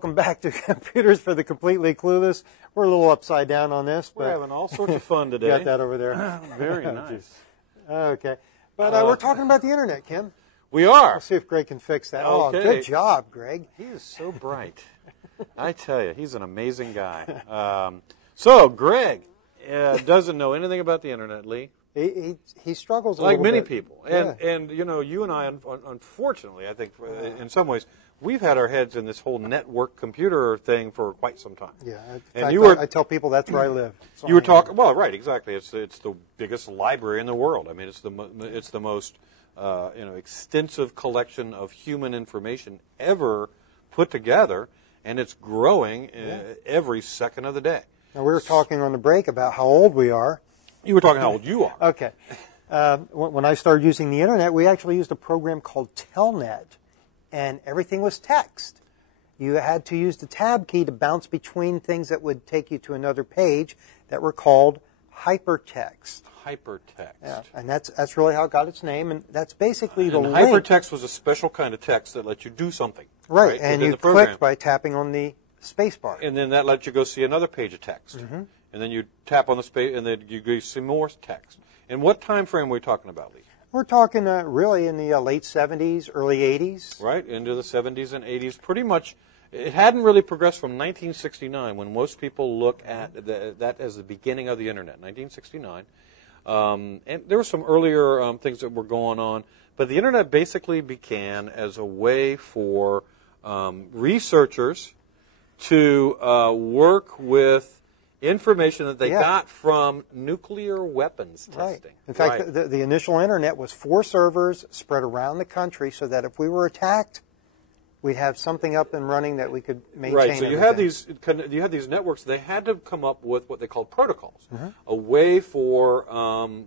Welcome back to Computers for the Completely Clueless. We're a little upside down on this, but we're having all sorts of fun today. Got that over there. Very nice. Okay. But we're talking about the internet, Kim. We are. Let's see if Greg can fix that. Okay. Oh, good job, Greg. He is so bright. I tell you, he's an amazing guy. So, Greg doesn't know anything about the internet, Lee. He struggles a like little many bit. people. Yeah. And you know, you and I, unfortunately, I think in some ways, we've had our heads in this whole network computer thing for quite some time. Yeah. In And fact, I tell people that's where I live. You were talking, well, right, exactly. It's the biggest library in the world. I mean, it's the most extensive collection of human information ever put together, and it's growing every second of the day. Now, we were talking on the break about how old we are. You were talking how old you are. Okay. When I started using the internet, we actually used a program called Telnet, and everything was text. You had to use the tab key to bounce between things that would take you to another page that were called hypertext. Hypertext. Yeah, and that's really how it got its name, and that's basically the link. Hypertext was a special kind of text that let you do something. Right, and you clicked by tapping on the space bar. And then that lets you go see another page of text. Mm-hmm. And then you tap on the space, and then you go see more text. And what time frame are we talking about, Lee? We're talking really in the late 70s, early 80s. Right, into the 70s and 80s. Pretty much, it hadn't really progressed from 1969, when most people look at that as the beginning of the Internet, 1969. And there were some earlier things that were going on. But the Internet basically began as a way for researchers to work with information that they got from nuclear weapons testing. Right. In fact, the initial Internet was 4 servers spread around the country so that if we were attacked, we'd have something up and running that we could maintain. Right. So you had these networks. They had to come up with what they called protocols, a way for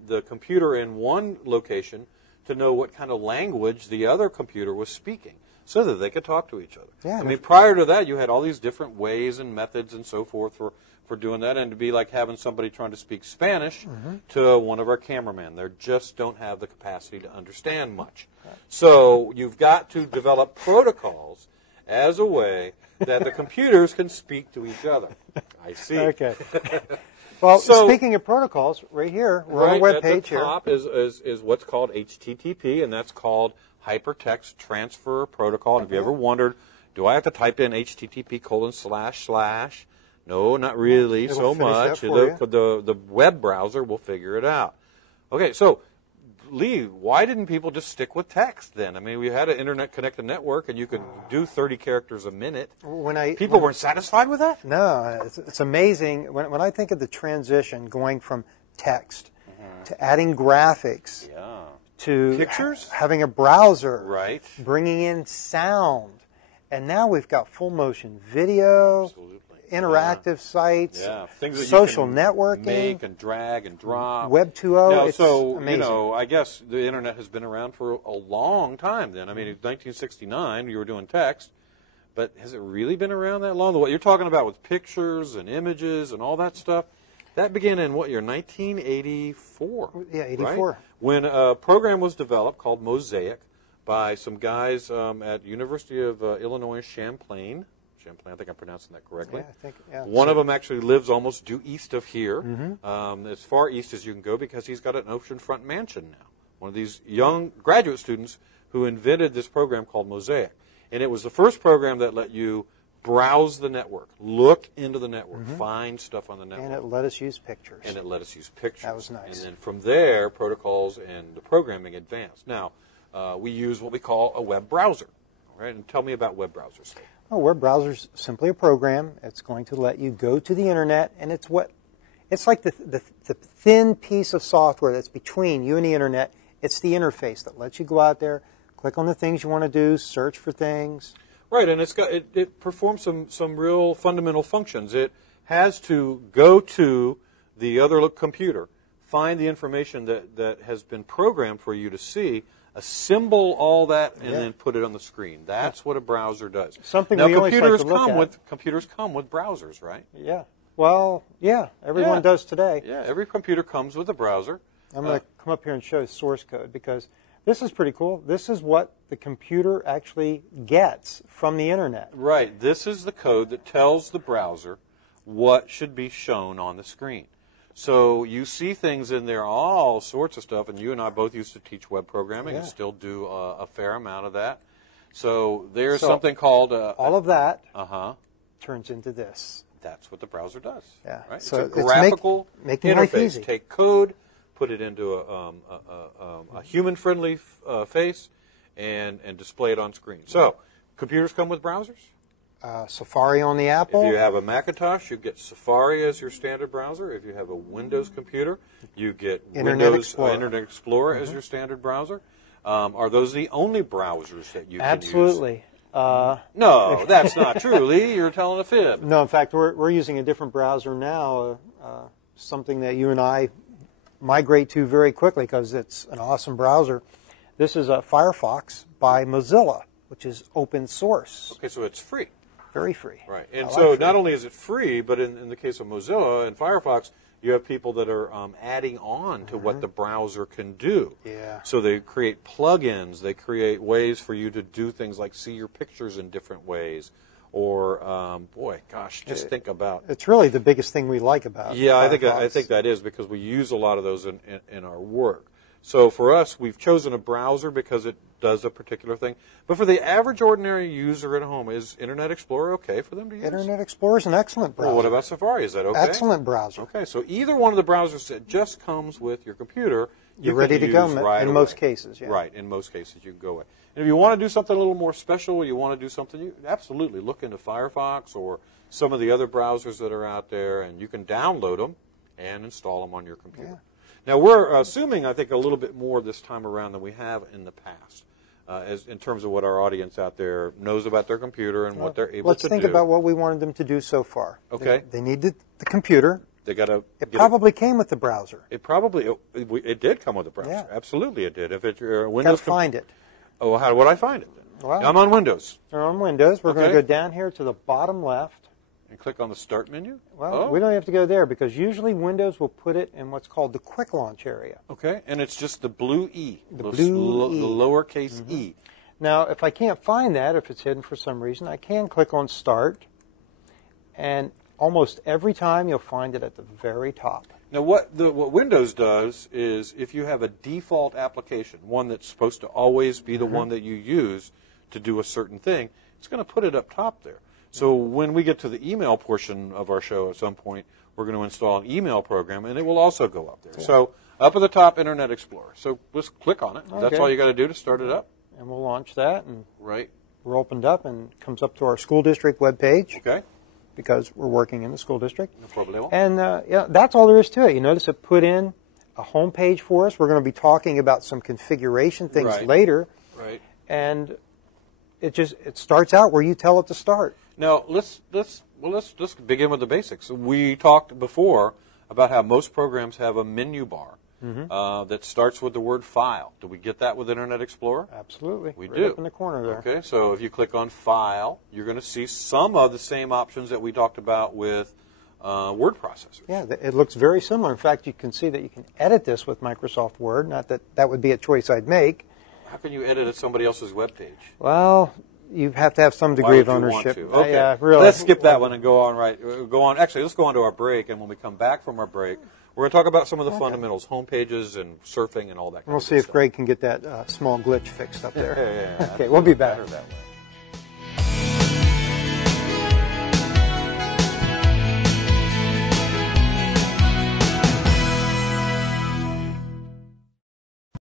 the computer in one location to know what kind of language the other computer was speaking, so that they could talk to each other. Yeah, I mean, prior to that, you had all these different ways and methods and so forth for doing that, and to be like having somebody trying to speak Spanish to one of our cameramen. They just don't have the capacity to understand much. Right. So you've got to develop protocols as a way that the computers can speak to each other. I see. Okay. Well, so, speaking of protocols, right here, we're on a web page here. Right at the top is what's called HTTP, and that's called Hypertext Transfer Protocol. And if you ever wondered, do I have to type in HTTP://? No, not really so much. The web browser will figure it out. Okay, so, Lee, why didn't people just stick with text then? I mean, we had an internet-connected network, and you could do 30 characters a minute. People weren't satisfied with that? No, it's amazing. When I think of the transition going from text to adding graphics to pictures, having a browser, right, bringing in sound, and now we've got full motion video, interactive sites, things that social you can networking, make and drag and drop, Web 2.0. Now, it's so amazing. I guess the internet has been around for a long time. Then I mean, in 1969 you were doing text, but has it really been around that long? What you're talking about with pictures and images and all that stuff. That began in what year? 1984. Yeah, 84. Right? When a program was developed called Mosaic by some guys at University of Illinois Champaign, I think I'm pronouncing that correctly. Yeah, I think, One of them actually lives almost due east of here, as far east as you can go, because he's got an oceanfront mansion now. One of these young graduate students who invented this program called Mosaic. And it was the first program that let you browse the network, look into the network, find stuff on the network. And it let us use pictures. That was nice. And then from there, protocols and the programming advanced. Now, we use what we call a web browser. All right? And tell me about web browsers. A web browser is simply a program. It's going to let you go to the internet, and it's like the thin piece of software that's between you and the internet. It's the interface that lets you go out there, click on the things you want to do, search for things. Right, and it performs some real fundamental functions. It has to go to the other computer, find the information that has been programmed for you to see, assemble all that, and then put it on the screen. That's what a browser does. Something now, we always like to look at. Computers come with browsers, right? Yeah. Well, yeah, everyone does today. Yeah, every computer comes with a browser. I'm going to come up here and show the source code because This is pretty cool. This is what the computer actually gets from the internet. Right. This is the code that tells the browser what should be shown on the screen. So you see things in there, all sorts of stuff, and you and I both used to teach web programming and still do a fair amount of that. So there's something called... all of that turns into this. That's what the browser does. Yeah. Right? So it's a graphical making life interface. easy. Take code, put it into a human-friendly face, and display it on screen. So computers come with browsers. Safari on the Apple. If you have a Macintosh, you get Safari as your standard browser. If you have a Windows computer, you get Internet Explorer as your standard browser. Are those the only browsers that you can use? Absolutely. No, that's not true, Lee. You're telling a fib. No, in fact, we're using a different browser now, something that you and I migrate to very quickly because it's an awesome browser. This is a Firefox by Mozilla, which is open source. Okay, so it's free. Very free. Right, and so not only is it free, but in the case of Mozilla and Firefox, you have people that are adding on to what the browser can do. Yeah. So they create plugins. They create ways for you to do things like see your pictures in different ways. Or, just think about... It's really the biggest thing we like about Firefox. I I think that is because we use a lot of those in our work. So for us, we've chosen a browser because it does a particular thing. But for the average ordinary user at home, is Internet Explorer okay for them to use? Internet Explorer is an excellent browser. Well, what about Safari? Is that okay? Excellent browser. Okay, so either one of the browsers that just comes with your computer, you're ready to go right in away. most cases. Yeah. Right, in most cases you can go away. And if you want to do something a little more special, you want to do something, you absolutely look into Firefox or some of the other browsers that are out there, and you can download them and install them on your computer. Yeah. Now, we're assuming, I think, a little bit more this time around than we have in the past, as in terms of what our audience out there knows about their computer and what they're able to do. Let's think about what we wanted them to do so far. Okay. They needed the computer. They got to. It probably came with the browser. It did come with the browser. Yeah. Absolutely, it did. If it's your Windows, Got to find it. Oh, how would I find it then? Well, I'm on Windows. You're on Windows. We're going to go down here to the bottom left. And click on the Start menu? Well, we don't have to go there because usually Windows will put it in what's called the Quick Launch area. Okay, and it's just the blue E. The blue E. The lowercase e. Now, if I can't find that, if it's hidden for some reason, I can click on Start, and almost every time you'll find it at the very top. Now, what Windows does is if you have a default application, one that's supposed to always be the one that you use to do a certain thing, it's going to put it up top there. So when we get to the email portion of our show at some point, we're going to install an email program, and it will also go up there. Yeah. So up at the top, Internet Explorer. So just click on it. Okay. That's all you got to do to start it up. And we'll launch that, and right. We're opened up, and it comes up to our school district webpage. Okay. Because we're working in the school district. No problem. And that's all there is to it. You notice it put in a home page for us. We're going to be talking about some configuration things later. Right. And it starts out where you tell it to start. Now, let's begin with the basics. We talked before about how most programs have a menu bar that starts with the word File. Do we get that with Internet Explorer? Absolutely. We right do. Up in the corner there. Okay, so if you click on File, you're going to see some of the same options that we talked about with word processors. Yeah, it looks very similar. In fact, you can see that you can edit this with Microsoft Word. Not that that would be a choice I'd make. How can you edit at somebody else's web page? Well, you have to have some degree of ownership. Okay, really. Let's skip that one and go on. Actually, let's go on to our break, and when we come back from our break, we're going to talk about some of the fundamentals, home pages and surfing and all that kind of stuff. We'll see if Greg can get that small glitch fixed up there. Yeah. Okay, we'll be back. That way.